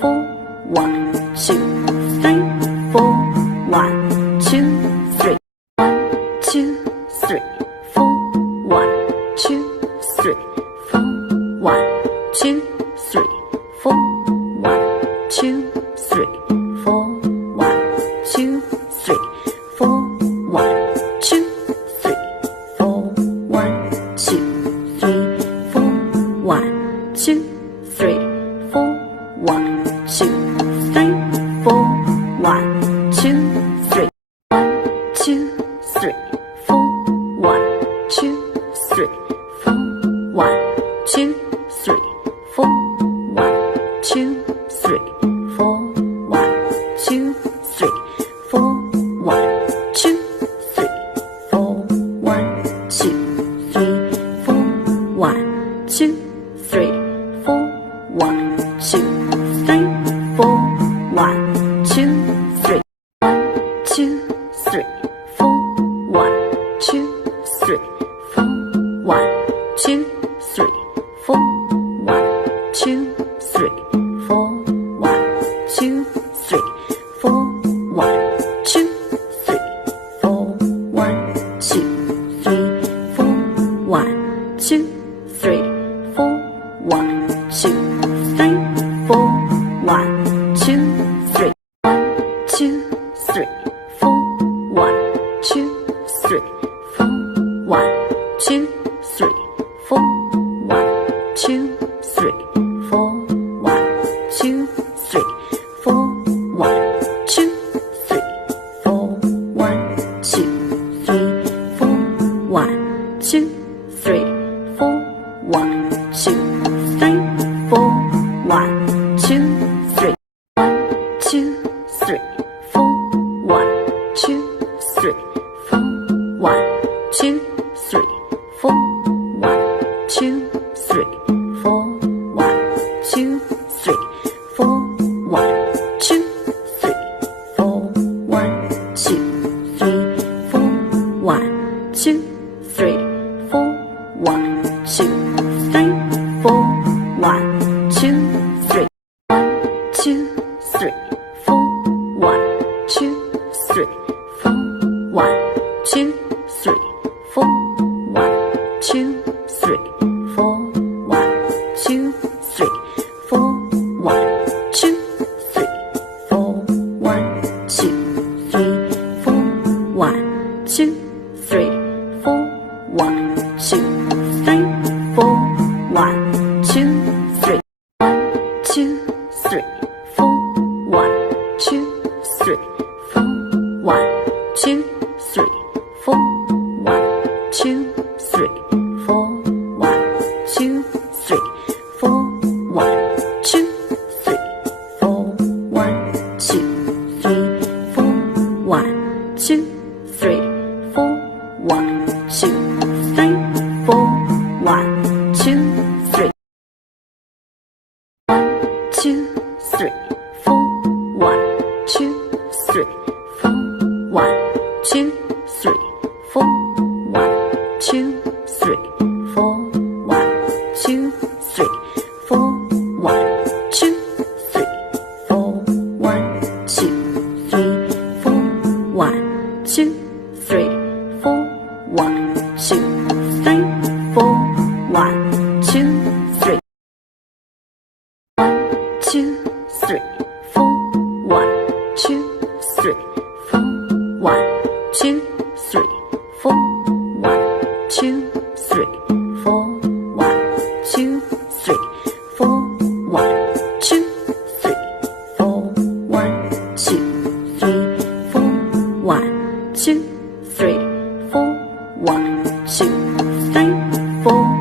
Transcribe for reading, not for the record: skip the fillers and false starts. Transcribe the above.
four, one, two, three, four, one, two, three, 1, 2, 3, 4, 1, 2, 3, 4, 1, 2, 3, 4, 1, 2, 3, 4, 1, 2, 3, 4, 1, 2, 3, 4, 1, 2, 3, 4, 1, 2, 3, 4, 1, 2, 3, 4, 1, 2, 3, 1, 2, 3, 4, 1, 2, 3, 4, 1, 2, 3, 4, 1, 2, 3, 4, 1, 2, 3, 4, 1, 2, 3, 4, 1, 2, 3, 4, 1, 2, 3, 4, 1, 2, 3, 4, 1, 2, 3, 2, 3, 4, 1, 2, 3, 4, 1, 2, 3, 4, 1, 2, 3, 4, 1, 2, 3, 4, 1, 2, 3, 4, 1, 2, 3, 4, 1, 2, 3, 4, 1, 2, 3, 4, 1, 2, 3, 2, 3, 4, 1, 2, 3, 4, 1, 2, 3, 4, 1, 2, 3, 4, 1, 2, 3, 4, 1, 2, 3, 4, 1, 2, 3, 4, 1, 2, 3, 4, 1, 2, 3, 4, 1, 2, 3, 2, 3, 4, 1, 2, 3, 4, 1, 2, 3, 4, 1, 2, 3, 4, 1, 2, 3, 4, 1, 2, 3, 4, 1, 2, 3, 4, 1, 2, 3, 4, 1, 2, 3, 4, 1, 2, 3, 2, 3, 4, 1, 2, 3, 4, 1, 2, 3, 4, 1, 2, 3, 4, 1, 2, 3, 4, 1, 2, 3, 4, 1, 2, 3, 4, 1, 2, 3, 4, 1, 2, 3, 4, 1, 2, 3, 2, 3, 4, 1, 2, 3, 4, 1, 2, 3, 4, 1, 2, 3, 4, 1, 2, 3, 4, 1, 2, 3, 4, 1, 2, 3, 4, 1, 2, 3, 4, 1, 2, 3, 4, 1, 2, 3, 2, 3, 4, 1, 2, 3, 4, 1, 2, 3, 4, 1, 2, 3, 4, 1, 2, 3, 4, 1, 2, 3, 4, 1, 2, 3, 4, 1, 2, 3, 4, 1, 2, 3, 4, 1, 2, 3, 2, 3, 4, 1, 2, 3, 4, 1, 2, 3, 4, 1, 2, 3, 4, 1, 2, 3, 4, 1, 2, 3, 4, 1, 2, 3, 4, 1, 2, 3, 4, 1, 2, 3, 4,